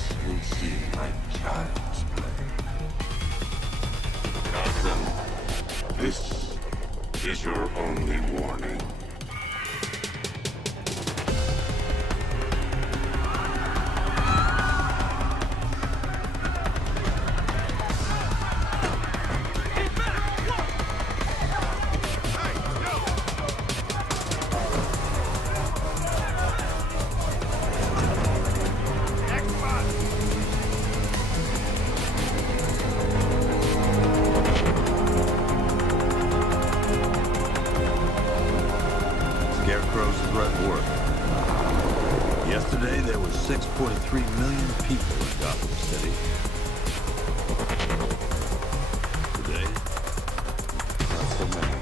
This will seem like child's play. Gotham, this is your only warning. Scarecrow's threat worked. Yesterday, there was 6.3 million people in Gotham City. Today, not so many.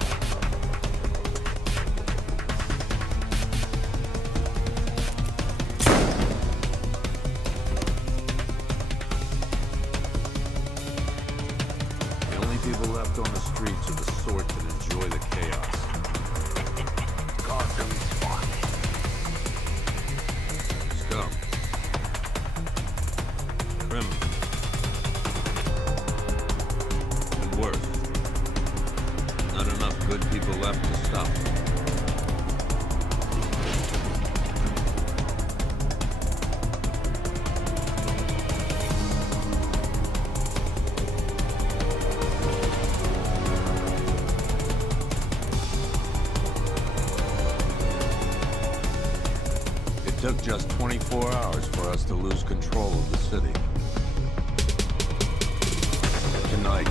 The only people left on the streets are the sort that enjoy the chaos. Gotham's finest. Scum. Criminal. And worse. Not enough good people left to stop them. It took just 24 hours for us to lose control of the city. Tonight,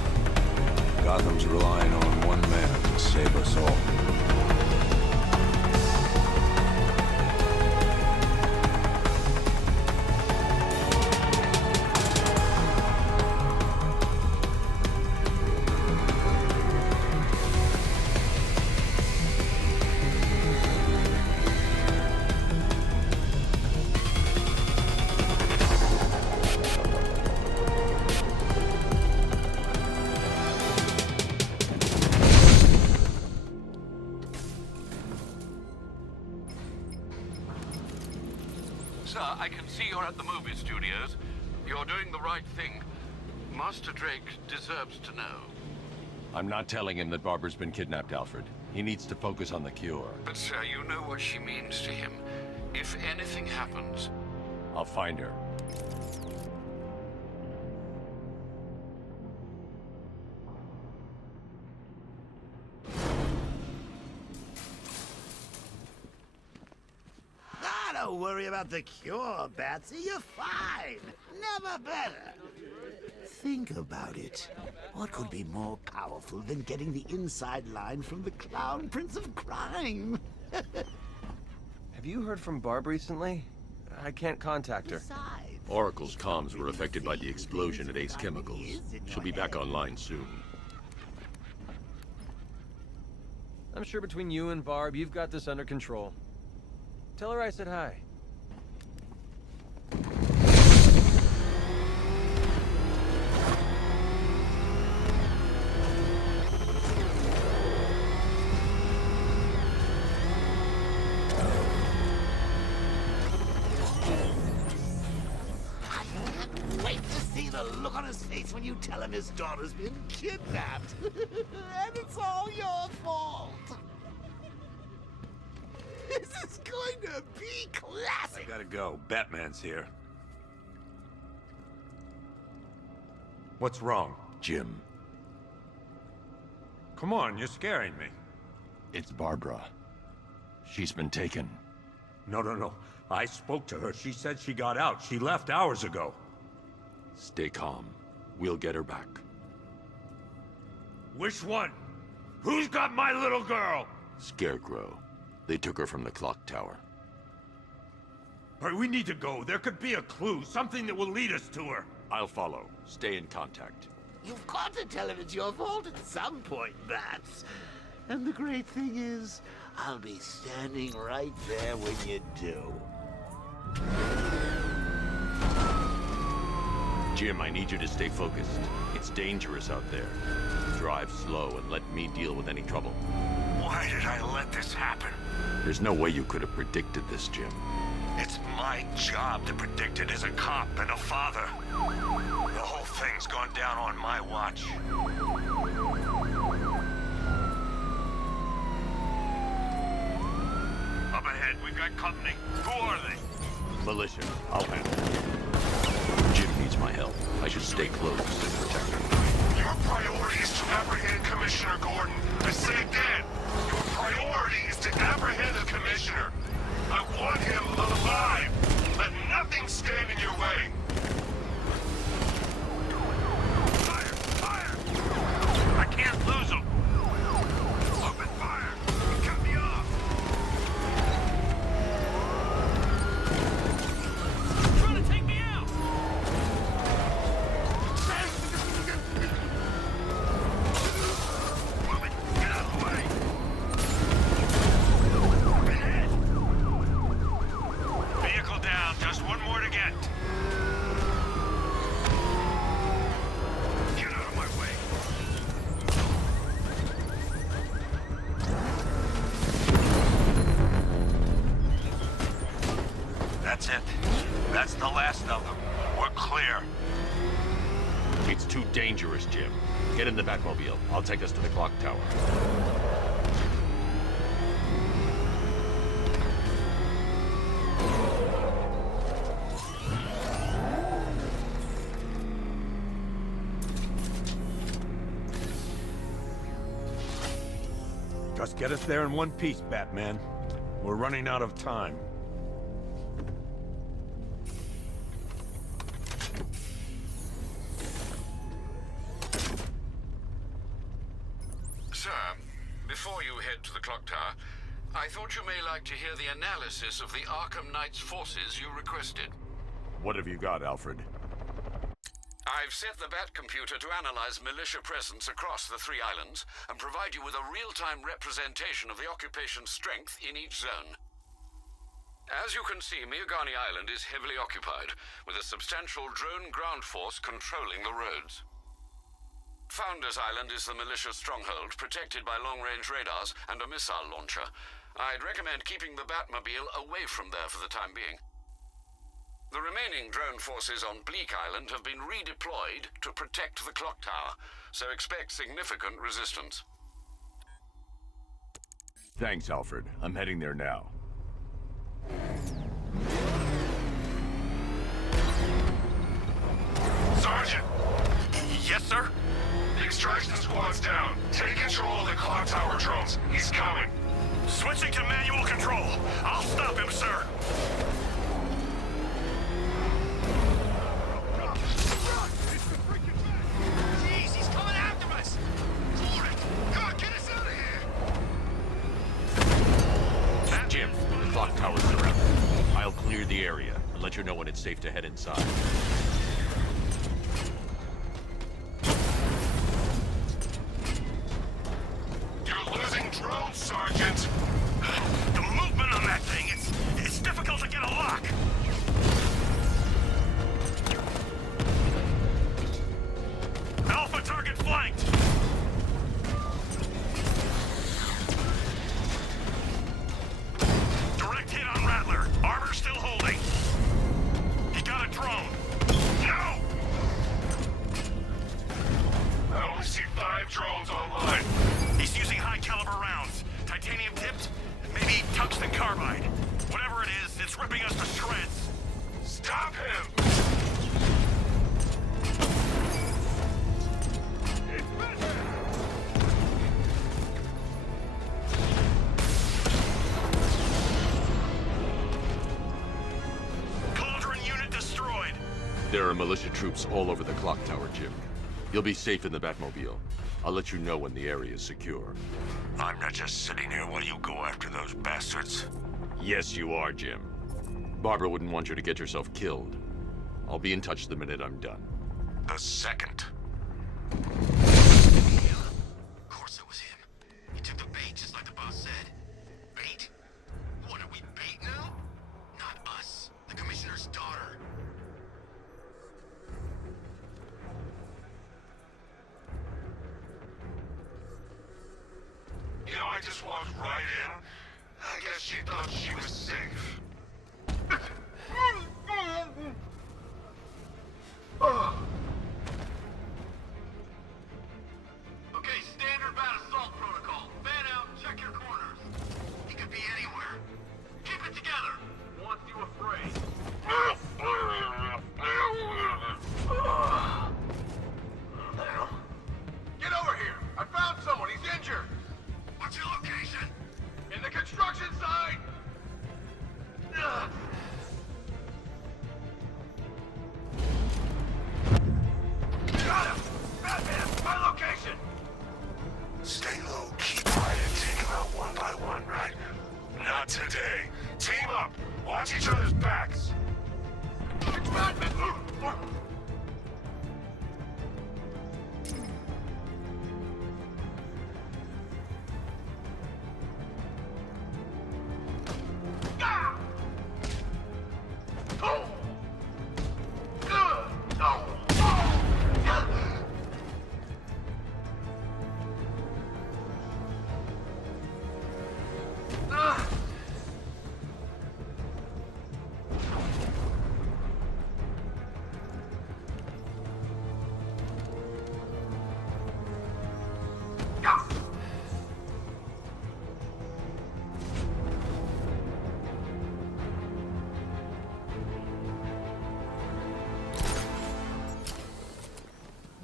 Gotham's relying on one man to save us all. Sir, I can see you're at the movie studios. You're doing the right thing. Master Drake deserves to know. I'm not telling him that Barbara's been kidnapped, Alfred. He needs to focus on the cure. But sir, you know what she means to him. If anything happens... I'll find her. Don't worry about the cure, Batsy. You're fine. Never better. Think about it. What could be more powerful than getting the inside line from the Clown Prince of Crime? Have you heard from Barb recently? I can't contact her. Besides, Oracle's comms were affected by the explosion at Ace Chemicals. She'll be back online soon. I'm sure between you and Barb, you've got this under control. Tell her I said hi. wait to see the look on his face when you tell him his daughter's been kidnapped. And it's all your fault. This is going to be classic. I gotta go. Batman's here. What's wrong? Jim, Come on, you're scaring me. it's Barbara. She's been taken. No. I spoke to her. She said she got out. She left hours ago. Stay calm. We'll get her back. Which one? Who's got my little girl? Scarecrow. They took her from the clock tower. All right, we need to go. There could be a clue, something that will lead us to her. I'll follow. Stay in contact. You've got to tell him it's your fault at some point, Bats. And the great thing is, I'll be standing right there when you do. Jim, I need you to stay focused. It's dangerous out there. Drive slow and let me deal with any trouble. Why did I let this happen? There's no way you could have predicted this, Jim. It's my job to predict it as a cop and a father. The whole thing's gone down on my watch. Up ahead, we've got company. Who are they? Militia. I'll handle it. Jim needs my help. I should stay close and protect him. Your priority is to apprehend Commissioner Gordon. I say again, your priority is to apprehend the Commissioner. I want him alive. Let nothing stand in your way. Fire! Fire! I can't lose them. Open fire! Cut me off! Trying to take me out! Woman, get out of the way! Vehicle down. Just one more to get. Get out of my way! That's it. That's the last of them. We're clear. It's too dangerous, Jim. Get in the Batmobile. I'll take us to the clock tower. Just get us there in one piece, Batman. We're running out of time. Sir, before you head to the clock tower, I thought you may like to hear the analysis of the Arkham Knight's forces you requested. What have you got, Alfred? I've set the Bat computer to analyze militia presence across the 3 islands and provide you with a real-time representation of the occupation's strength in each zone. As you can see, Miagani Island is heavily occupied, with a substantial drone ground force controlling the roads. Founders Island is the militia stronghold, protected by long-range radars and a missile launcher. I'd recommend keeping the Batmobile away from there for the time being. The remaining drone forces on Bleak Island have been redeployed to protect the clock tower, so expect significant resistance. Thanks, Alfred. I'm heading there now. Sergeant! Yes, sir? The extraction squad's down. Take control of the clock tower drones. He's coming. Switching to manual control. I'll stop him, sir. Jeez, he's coming after us! Gordon! God, get us out of here! Jim, the clock tower's surrounded. I'll clear the area and let you know when it's safe to head inside. You're losing drones, Sergeant! The movement on that thing, it's difficult to get a lock. Alpha target flanked. Direct hit on Rattler. Armor still holding. He got a drone. No! I only see 5 drones online. He's using high caliber rounds. Titanium tipped, maybe tungsten carbide. Whatever it is, it's ripping us to shreds. Stop him! Cauldron unit destroyed. There are militia troops all over the clock tower, Jim. You'll be safe in the Batmobile. I'll let you know when the area is secure. I'm not just sitting here while you go after those bastards. Yes, you are, Jim. Barbara wouldn't want you to get yourself killed. I'll be in touch the minute I'm done. The second. Of course it was him. He took the bait just like the boss said. Bait? What, are we bait now? Not us. The Commissioner's daughter. You know, I just walked right in. I guess she thought she was safe. you afraid? Get over here! I found someone. He's injured. What's your location? In the construction site! Got him! Batman, my location! Stay low, keep quiet, take them out one by one, right? Not today. Team up! Watch each other's backs! It's Batman!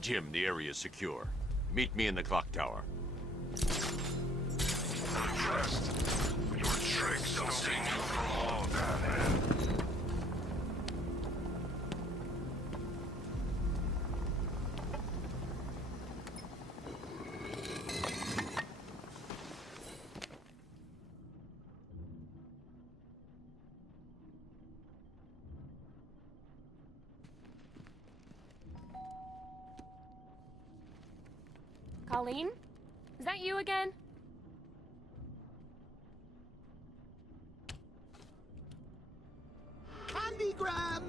Jim, the area is secure. Meet me in the clock tower. I'm impressed. Your tricks don't stay new for long, Batman. Colleen? Is that you again? Candygram!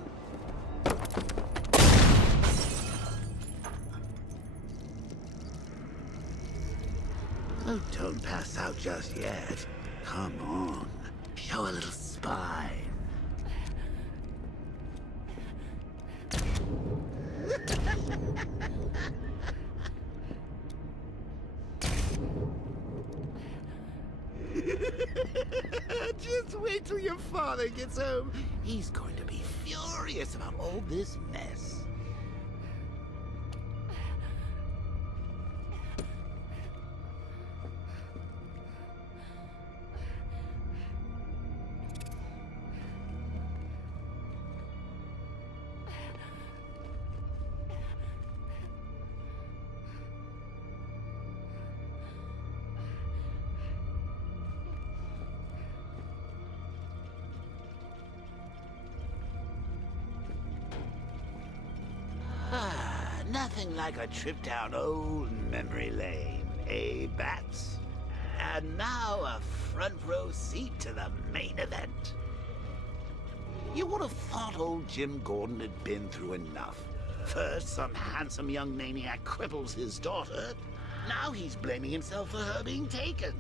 Oh, don't pass out just yet. Come on. Show a little spine. Just wait till your father gets home. He's going to be furious about all this mess. Nothing like a trip down old memory lane, eh, Bats? And now a front row seat to the main event. You would have thought old Jim Gordon had been through enough. First, some handsome young maniac cripples his daughter. Now he's blaming himself for her being taken.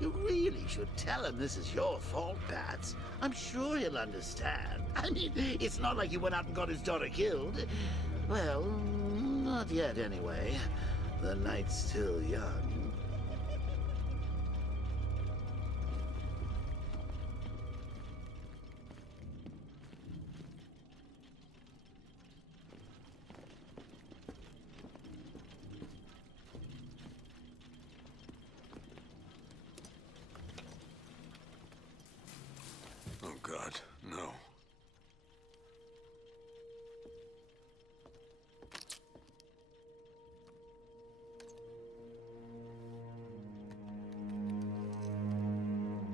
You really should tell him this is your fault, Bats. I'm sure he'll understand. I mean, it's not like you went out and got his daughter killed. Well, not yet anyway. The night's still young. Oh, God, no.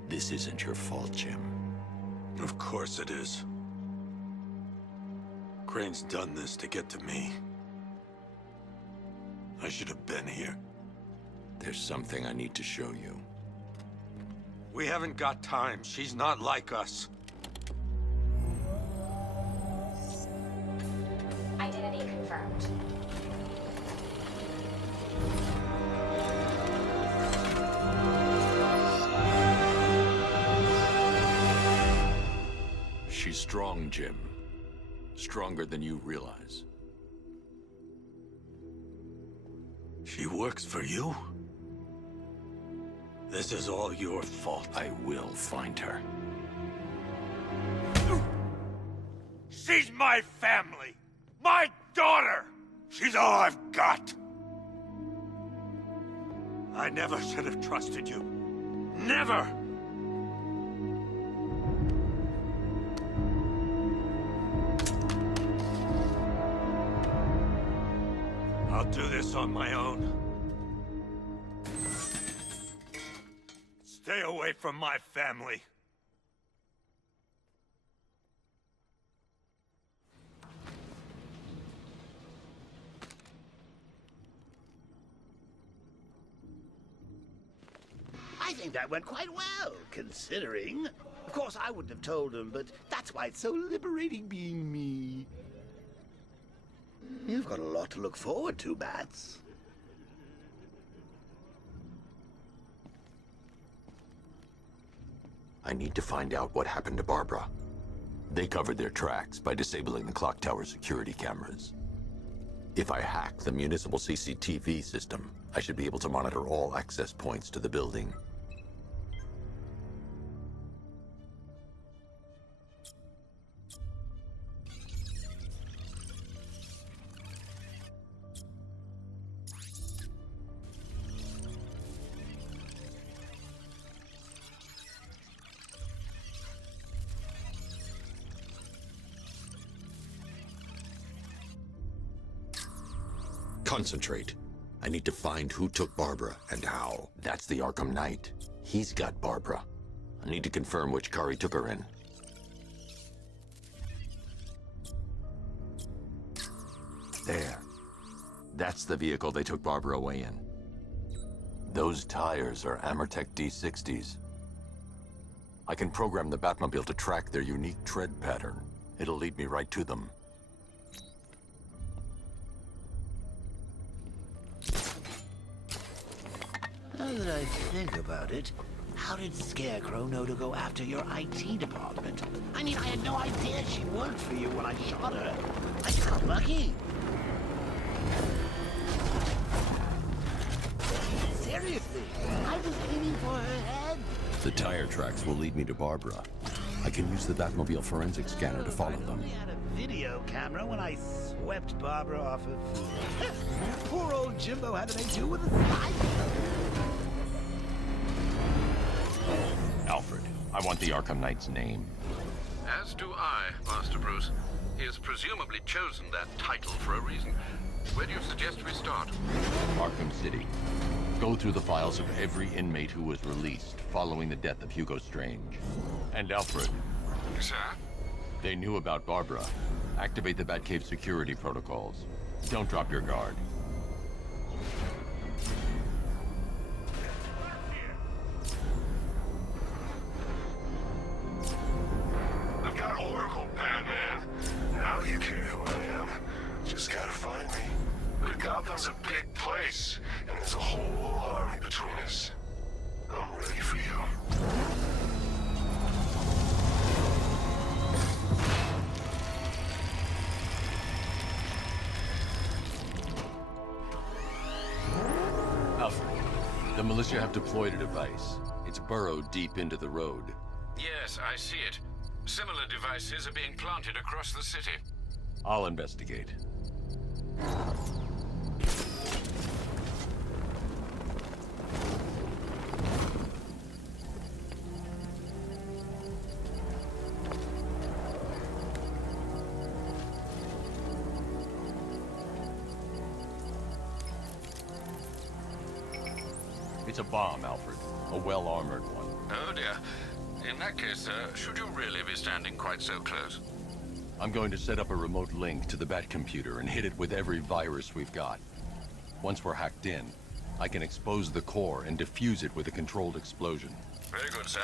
This isn't your fault, Jim. Of course it is. Crane's done this to get to me. I should have been here. There's something I need to show you. We haven't got time. She's not like us. Identity confirmed. She's strong, Jim. Stronger than you realize. She works for you? This is all your fault. I will find her. She's my family! My daughter! She's all I've got! I never should have trusted you. Never! I'll do this on my own. Stay away from my family. I think that went quite well, considering. Of course, I wouldn't have told him, but that's why it's so liberating being me. You've got a lot to look forward to, Bats. I need to find out what happened to Barbara. They covered their tracks by disabling the clock tower security cameras. If I hack the municipal CCTV system, I should be able to monitor all access points to the building. Concentrate. I need to find who took Barbara and how. That's the Arkham Knight. He's got Barbara. I need to confirm which car he took her in. There. That's the vehicle they took Barbara away in. Those tires are Amertech D60s. I can program the Batmobile to track their unique tread pattern. It'll lead me right to them. Now that I think about it, how did Scarecrow know to go after your IT department? I mean, I had no idea she worked for you when I shot her. I got lucky. Seriously, I was aiming for her head. The tire tracks will lead me to Barbara. I can use the Batmobile forensic scanner to follow them. I had a video camera when I swept Barbara off her feet. Poor old Jimbo had to make do with a cycle. Alfred, I want the Arkham Knight's name. As do I, Master Bruce. He has presumably chosen that title for a reason. Where do you suggest we start? Arkham City. Go through the files of every inmate who was released following the death of Hugo Strange. And Alfred. Sir? They knew about Barbara. Activate the Batcave security protocols. Don't drop your guard. I've got Oracle, Batman. Now you care who I am. Just gotta find me. But Gotham's a big place, and there's a whole army between us. I'm ready for you. Alfred, the militia have deployed a device. It's burrowed deep into the road. Yes, I see it. Similar devices are being planted across the city. I'll investigate. It's a bomb, Alfred. A well-armored one. Oh dear. In that case, should you really be standing quite so close? I'm going to set up a remote link to the Batcomputer and hit it with every virus we've got. Once we're hacked in, I can expose the core and defuse it with a controlled explosion. Very good, sir.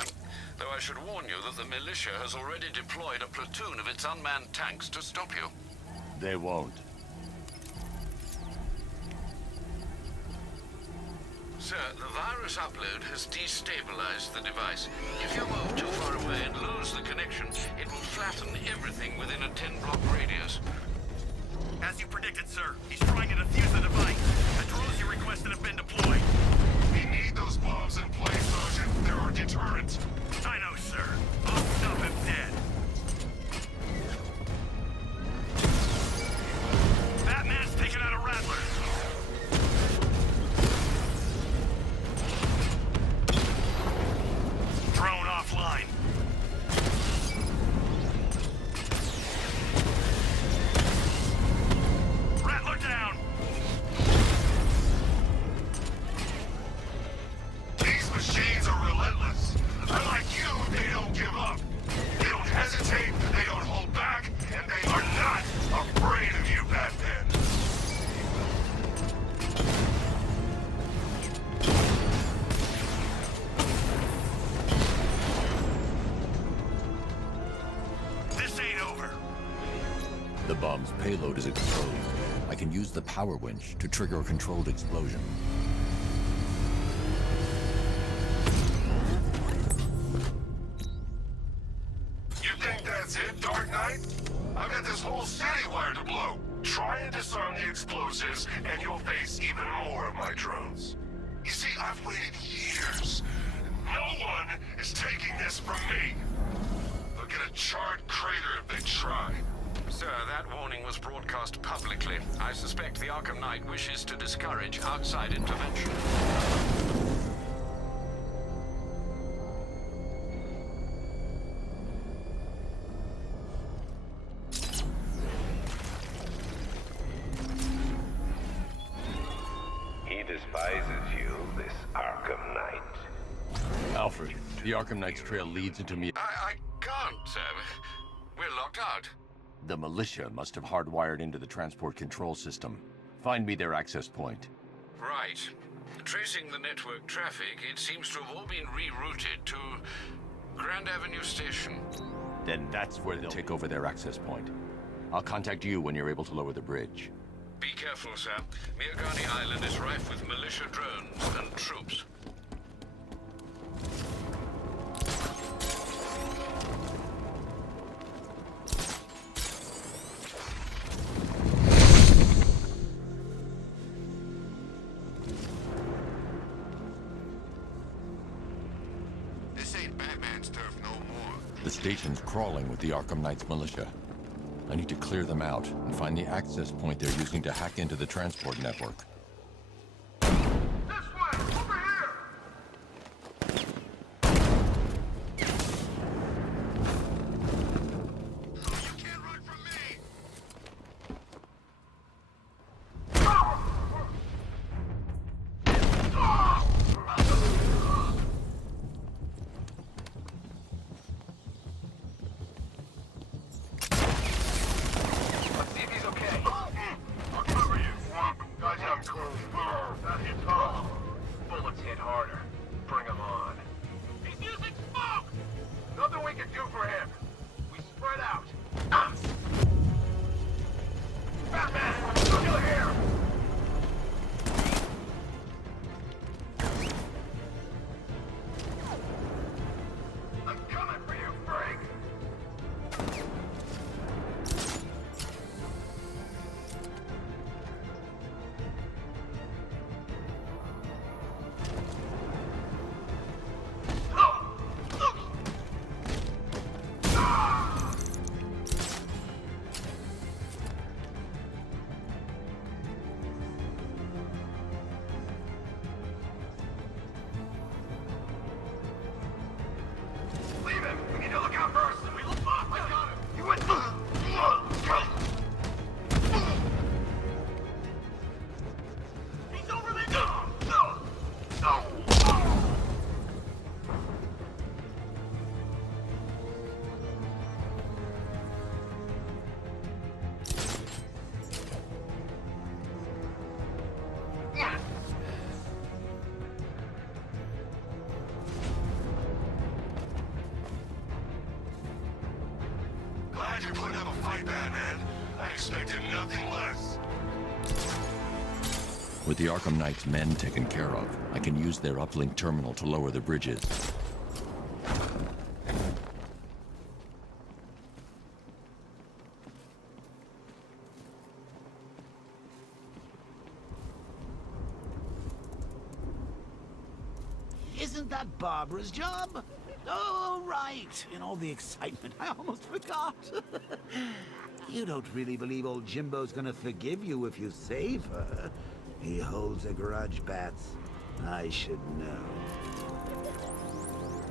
Though I should warn you that the militia has already deployed a platoon of its unmanned tanks to stop you. They won't. Sir, the virus upload has destabilized the device. If you move too far away and lose the connection, it will flatten everything within a 10-block radius. As you predicted, sir, he's trying to defuse the device. The drones you requested have been deployed. We need those bombs in place, Sergeant. They're our deterrent. I know, sir. I'll stop him dead. The bomb's payload is exposed. I can use the power winch to trigger a controlled explosion. You think that's it, Dark Knight? I've got this whole city wired to blow. Try and disarm the explosives, and you'll face even more of my drones. You see, I've waited years. No one is taking this from me. They'll get a charred crater if they try. Sir, that warning was broadcast publicly. I suspect the Arkham Knight wishes to discourage outside intervention. He despises you, this Arkham Knight. Alfred, the Arkham Knight's trail leads into me. I can't, sir. We're locked out. The militia must have hardwired into the transport control system. Find me their access point. Right. Tracing the network traffic, it seems to have all been rerouted to Grand Avenue Station. Then that's where they'll take over their access point. I'll contact you when you're able to lower the bridge. Be careful, sir. Miagani Island is rife with militia drones and troops. This ain't Batman's turf no more. The station's crawling with the Arkham Knight's militia. I need to clear them out and find the access point they're using to hack into the transport network. This way! Over here! You can't run from me! Let's see if he's okay. I'll cover you. Guys have close. That hits hard. Bullets hit harder. Bring him on. He's using smoke! Nothing we can do for him. We spread out. Batman! Look over here! I'm coming for you, Frank! Leave him! We need to look out first! We look up! I got him! He went... He's over there! Glad you're putting up a fight, Batman. I expected nothing less. With the Arkham Knight's men taken care of, I can use their uplink terminal to lower the bridges. Isn't that Barbara's job? Oh, right. In all the excitement, I almost forgot. You don't really believe old Jimbo's gonna forgive you if you save her. He holds a grudge, Bats. I should know.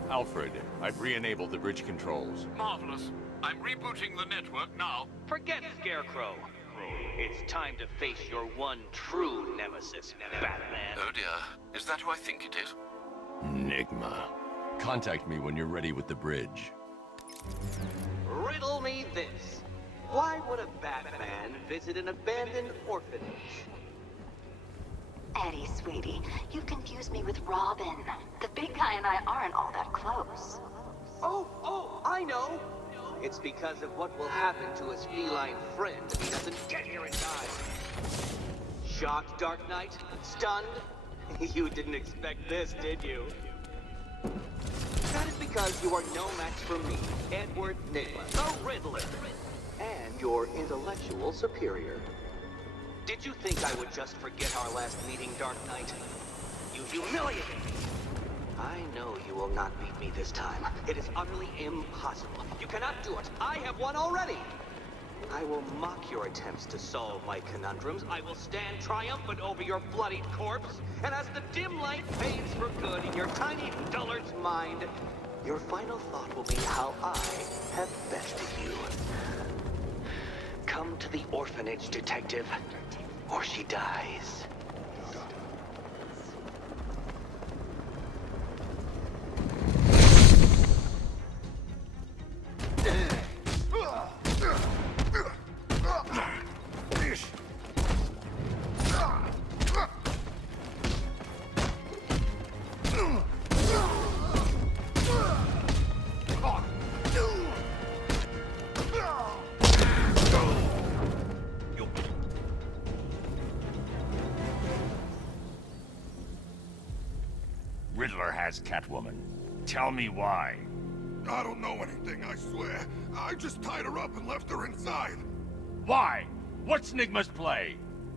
Alfred, I've re-enabled the bridge controls. Marvelous. I'm rebooting the network now. Forget Scarecrow. It's time to face your one true nemesis, Batman. Oh dear. Is that who I think it is? Enigma. Contact me when you're ready with the bridge. Riddle me this. Why would a Batman visit an abandoned orphanage? Eddie, sweetie, you confused me with Robin. The big guy and I aren't all that close. Oh, I know. It's because of what will happen to his feline friend if he doesn't get here in time. Shocked, Dark Knight? Stunned? You didn't expect this, did you? That is because you are no match for me, Edward Nigma, the Riddler, and your intellectual superior. Did you think I would just forget our last meeting, Dark Knight? You humiliated me! I know you will not beat me this time. It is utterly impossible. You cannot do it. I have won already! I will mock your attempts to solve my conundrums. I will stand triumphant over your bloodied corpse. And as the dim light fades for good in your tiny dullard's mind, your final thought will be how I have bested you. Come to the orphanage, detective, or she dies. Riddler has Catwoman. Tell me why. I don't know anything, I swear. I just tied her up and left her inside. Why? What's Nigma's play?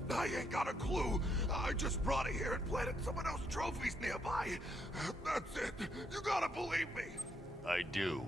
I ain't got a clue. I just brought her here and planted someone else's trophies nearby. That's it. You gotta believe me. I do.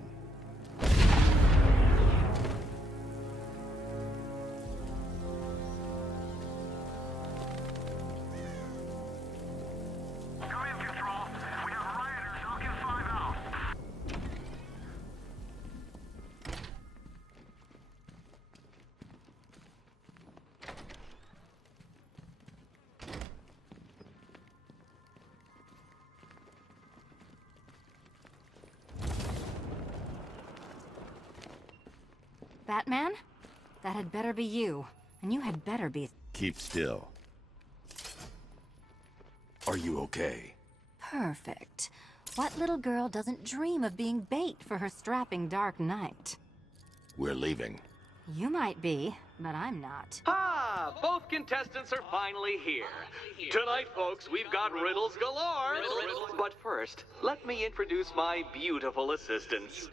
Batman? That had better be you. And you had better be... Keep still. Are you okay? Perfect. What little girl doesn't dream of being bait for her strapping Dark Knight? We're leaving. You might be, but I'm not. Ah, both contestants are finally here. Tonight, folks, we've got riddles galore. But first, let me introduce my beautiful assistants.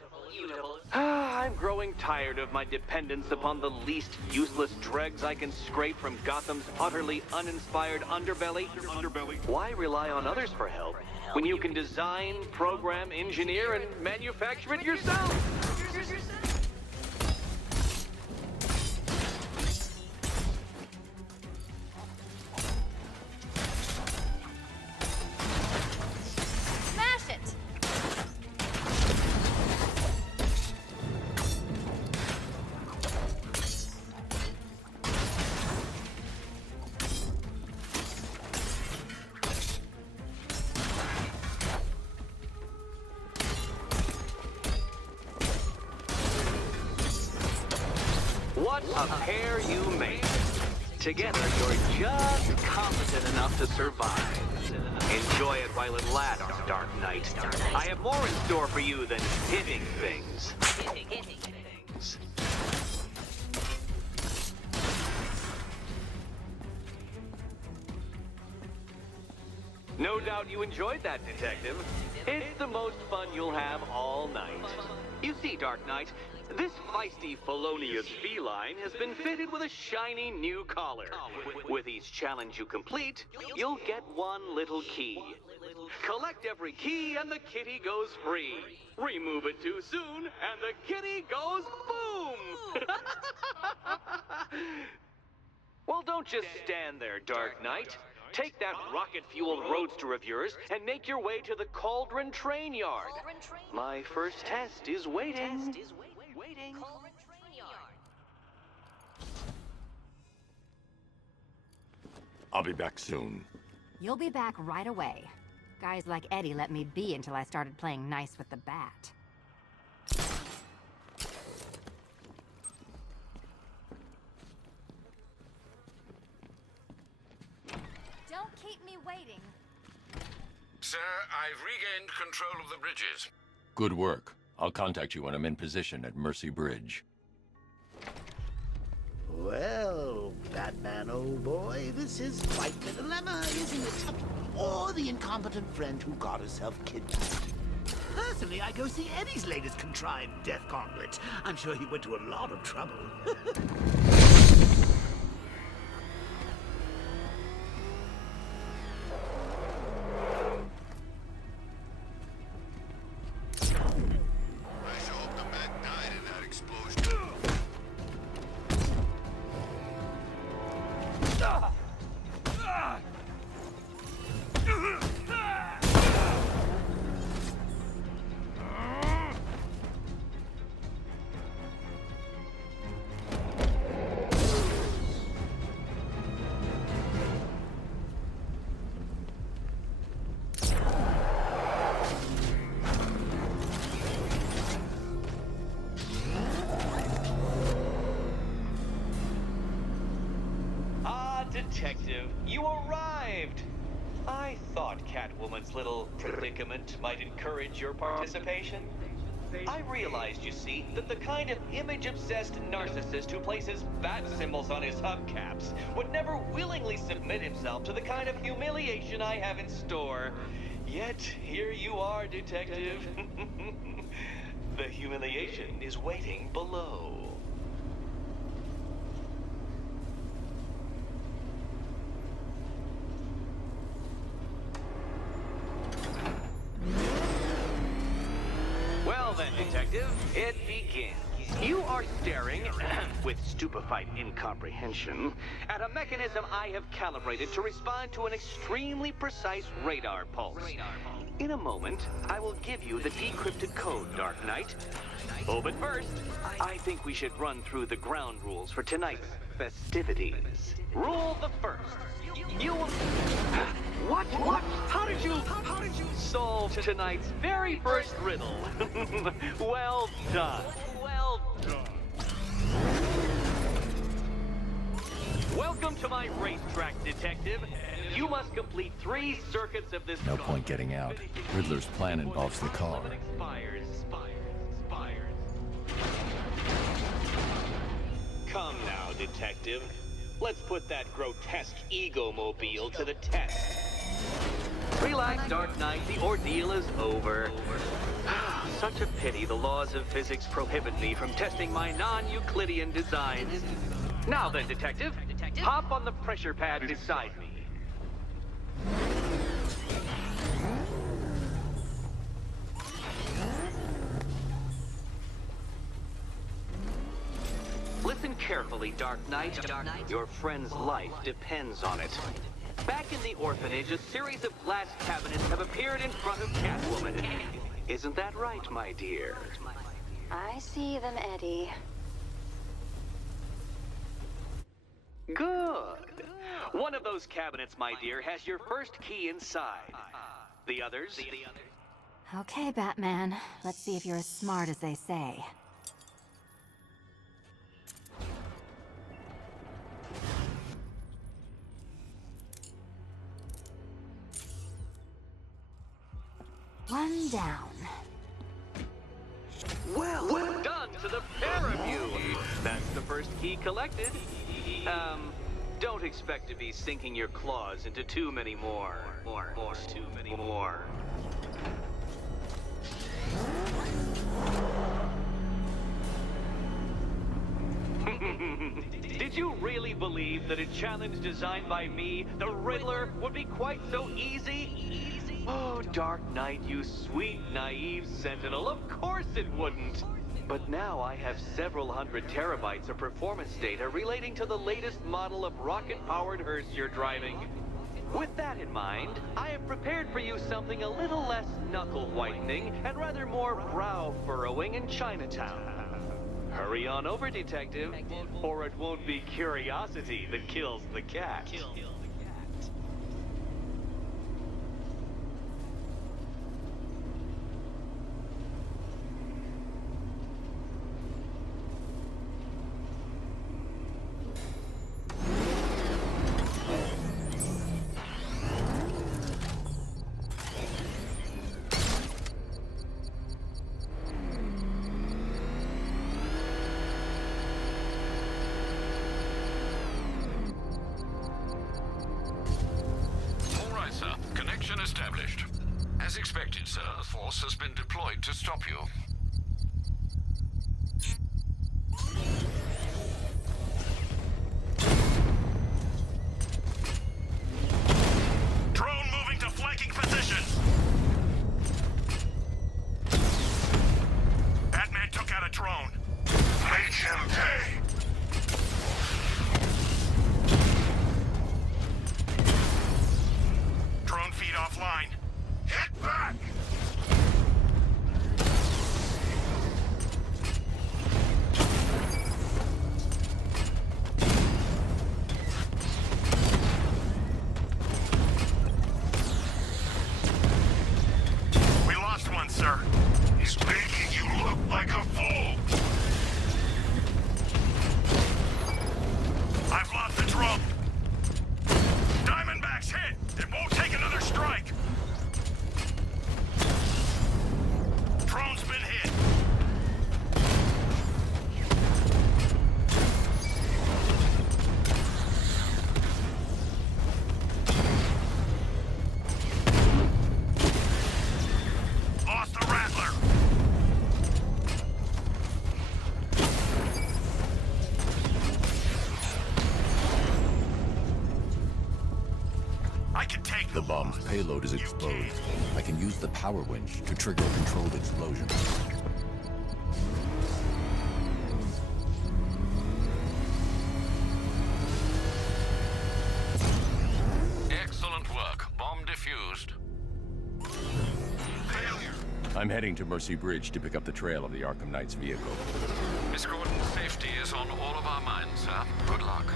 I'm growing tired of my dependence upon the least useless dregs I can scrape from Gotham's utterly uninspired underbelly. Why rely on others for help when you can design, program, engineer, and manufacture it yourself? What a pair you make. Together, you're just competent enough to survive. Enjoy it while it lasts, Dark Knight. I have more in store for you than hitting things. No doubt you enjoyed that, Detective. It's the most fun you'll have all night. You see, Dark Knight, this feisty, felonious feline has been fitted with a shiny new collar. With each challenge you complete, you'll get one little key. Collect every key and the kitty goes free. Remove it too soon and the kitty goes boom! Well, don't just stand there, Dark Knight. Take that rocket-fueled roadster of yours and make your way to the Cauldron Train Yard. My first test is waiting. I'll be back soon. You'll be back right away. Guys like Eddie let me be until I started playing nice with the bat. Don't keep me waiting. Sir, I've regained control of the bridges. Good work. I'll contact you when I'm in position at Mercy Bridge. Well, Batman, old boy, this is quite the dilemma, isn't it? Or the incompetent friend who got herself kidnapped. Personally, I go see Eddie's latest contrived death gauntlet. I'm sure he went to a lot of trouble. Detective, you arrived! I thought Catwoman's little predicament might encourage your participation. I realized, you see, that the kind of image-obsessed narcissist who places bat symbols on his hubcaps would never willingly submit himself to the kind of humiliation I have in store. Yet, here you are, Detective. The humiliation is waiting below. Well then, Detective, it begins. You are staring, with stupefied incomprehension, at a mechanism I have calibrated to respond to an extremely precise radar pulse. In a moment, I will give you the decrypted code, Dark Knight. Oh, but first, I think we should run through the ground rules for tonight's festivities. Rule the first. You will... What? How did you solve tonight's very first riddle? Well done. Well done. Welcome to my racetrack, Detective. You must complete 3 circuits of this No car. point getting out. Riddler's plan involves the car. Expires. Come now, Detective. Let's put that grotesque ego-mobile to the test. Relax, Dark Knight. The ordeal is over. Such a pity the laws of physics prohibit me from testing my non-Euclidean designs. Now then, Detective, hop on the pressure pad beside me. Listen carefully, Dark Knight. Your friend's life depends on it. Back in the orphanage, a series of glass cabinets have appeared in front of Catwoman. Isn't that right, my dear? I see them, Eddie. Good. One of those cabinets, my dear, has your first key inside. The others? Okay, Batman. Let's see if you're as smart as they say. One down. Well done to the pair of you. That's the first key collected. Don't expect to be sinking your claws into too many more. Too many more. Did you really believe that a challenge designed by me, the Riddler, would be quite so easy? Oh, Dark Knight, you sweet, naive sentinel, of course it wouldn't. But now I have several hundred terabytes of performance data relating to the latest model of rocket-powered hearse you're driving. With that in mind, I have prepared for you something a little less knuckle-whitening and rather more brow-furrowing in Chinatown. Hurry on over, Detective, or it won't be curiosity that kills the cat. force has been deployed to stop you. Drone moving to flanking position. Batman took out a drone. Make him pay. Drone feed offline. Hit back! We lost one, sir. He's making you look like a fool! I've lost the drone. Diamondback's hit. It won't take another strike. Drone's been hit. Lost the Rattler. I can take The bomb's payload is exposed. I can use the power winch to trigger a controlled explosion. Excellent work. Bomb defused. Failure! I'm heading to Mercy Bridge to pick up the trail of the Arkham Knight's vehicle. Miss Gordon's safety is on all of our minds, sir. Good luck.